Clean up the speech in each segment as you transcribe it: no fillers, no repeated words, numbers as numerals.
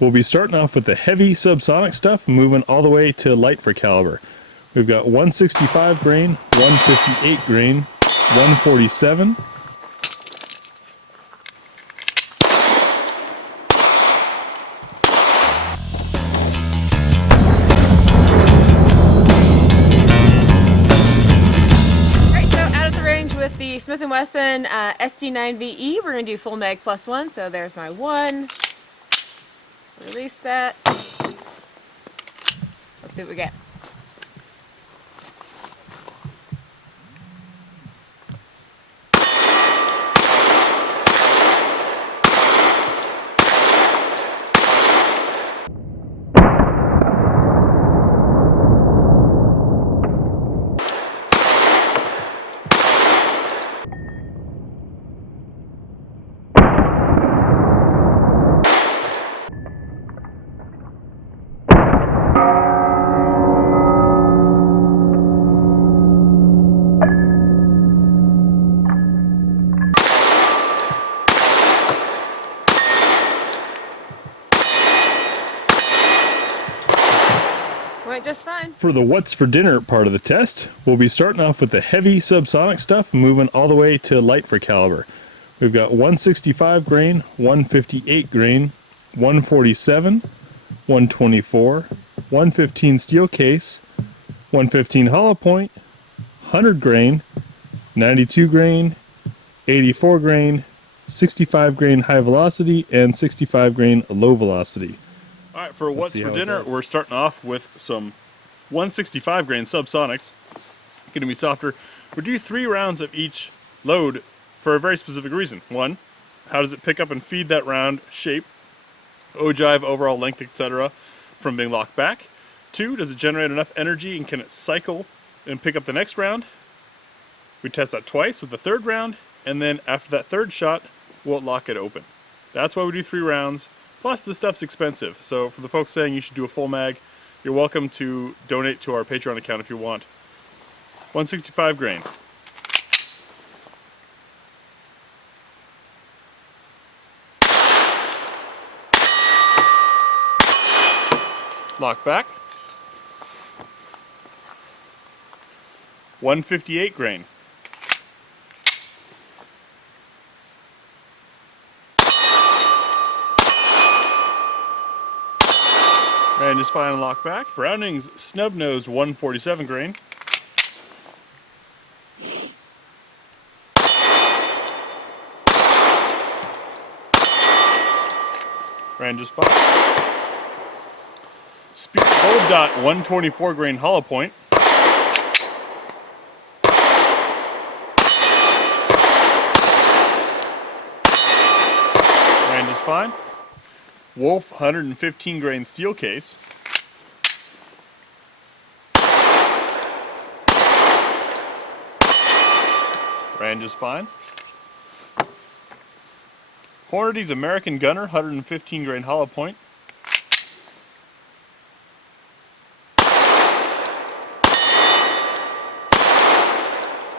We'll be starting off with the heavy subsonic stuff, moving all the way to light for caliber. We've got 165 grain, 158 grain, 147. With the Smith Wesson SD9 VE, we're going to do full mag plus one. So there's my one. Release that. Let's see what we get. Went just fine. For the what's for dinner part of the test, we'll be starting off with the heavy subsonic stuff, moving all the way to light for caliber. We've got 165 grain, 158 grain, 147, 124, 115 steel case, 115 hollow point, 100 grain, 92 grain, 84 grain, 65 grain high velocity, and 65 grain low velocity. All right, for what's for dinner, we're starting off with some 165 grain subsonics. Going to be softer. We'll do 3 rounds of each load for a very specific reason. 1, how does it pick up and feed that round shape, ogive, overall length, etc., from being locked back? 2, does it generate enough energy and can it cycle and pick up the next round? We test that twice with the 3rd round, and then after that 3rd shot, we'll lock it open. That's why we do 3 rounds. Plus, this stuff's expensive, so for the folks saying you should do a full mag, you're welcome to donate to our Patreon account if you want. 165 grain. Lock back. 158 grain. And just fine and lock back. Browning's snub-nosed 147 grain. Ran just fine. Spirit Gold Dot 124 grain hollow point. Ran just fine. Wolf 115 grain steel case. Ran just fine. Hornady's American Gunner 115 grain hollow point.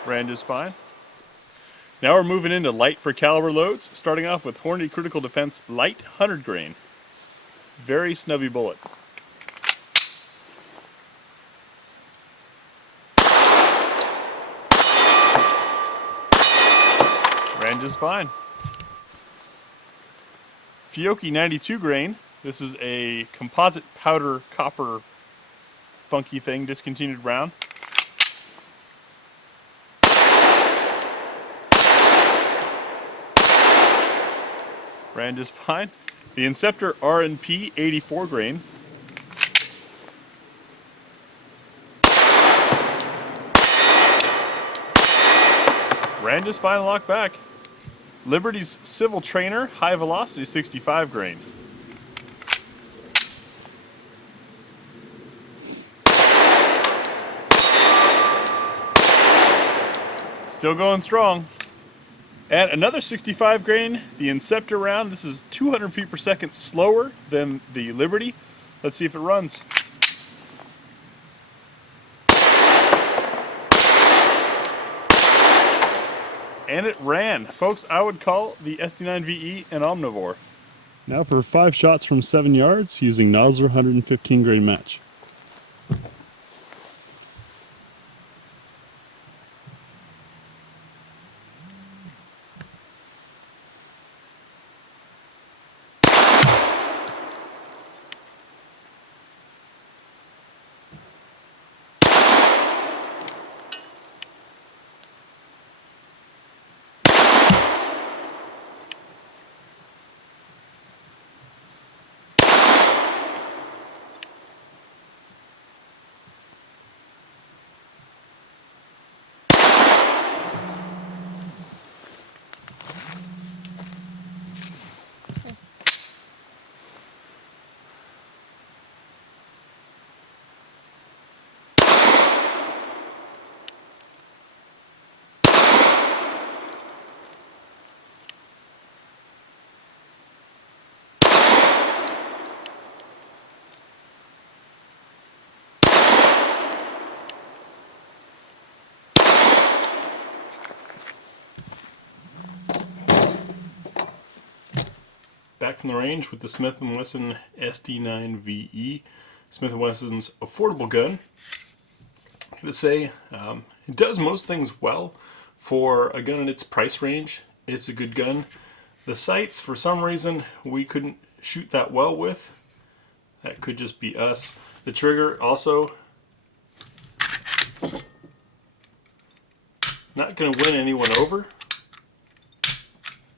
Ran just fine. Now we're moving into light for caliber loads, starting off with Hornady Critical Defense Light 100 grain. Very snubby bullet. Ran just fine. Fiocchi 92 grain. This is a composite powder copper funky thing, discontinued round. Ran just fine. The Inceptor R&P 84 grain. Ran just fine and locked back. Liberty's Civil Trainer High Velocity 65 grain. Still going strong. And another 65 grain, the Inceptor round. This is 200 feet per second slower than the Liberty. Let's see if it runs. And it ran. Folks, I would call the SD9 VE an omnivore. Now for 5 shots from 7 yards using Nosler 115 grain match. Back from the range with the Smith Wesson SD9 VE, Smith Wesson's affordable gun. I'm going to say it does most things well for a gun in its price range. It's a good gun. The sights, for some reason, we couldn't shoot that well with. That could just be us. The trigger also not going to win anyone over.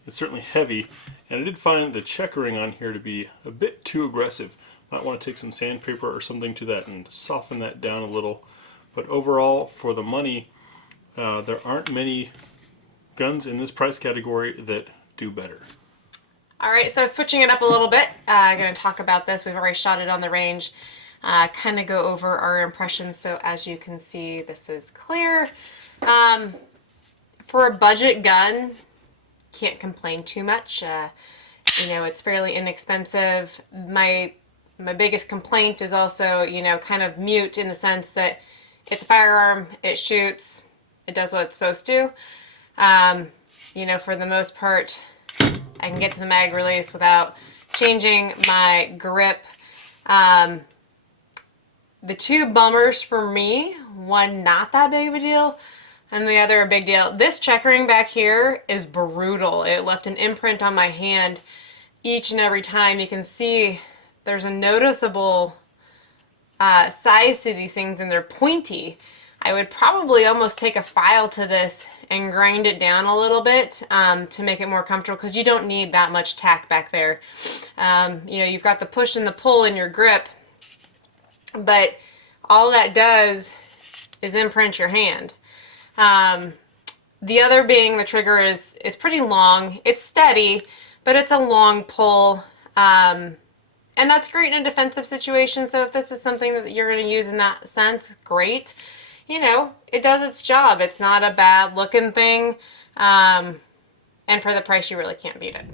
It's certainly heavy, and I did find the checkering on here to be a bit too aggressive. Might want to take some sandpaper or something to that and soften that down a little. But overall, for the money, there aren't many guns in this price category that do better. Alright, so switching it up a little bit, I'm going to talk about this. We've already shot it on the range. Kind of go over our impressions. So as you can see, this is clear. For a budget gun, can't complain too much. You know, it's fairly inexpensive. My biggest complaint is also, you know, kind of mute in the sense that it's a firearm, it shoots, it does what it's supposed to. You know, for the most part, I can get to the mag release without changing my grip. The two bummers for me, one not that big of a deal, and the other a big deal. This checkering back here is brutal. It left an imprint on my hand each and every time. You can see there's a noticeable size to these things, and they're pointy. I would probably almost take a file to this and grind it down a little bit to make it more comfortable, because you don't need that much tack back there. You know, you've got the push and the pull in your grip, but all that does is imprint your hand. The other being the trigger is pretty long. It's steady, but it's a long pull. And that's great in a defensive situation. So if this is something that you're going to use in that sense, great. You know, it does its job. It's not a bad looking thing. And for the price, you really can't beat it.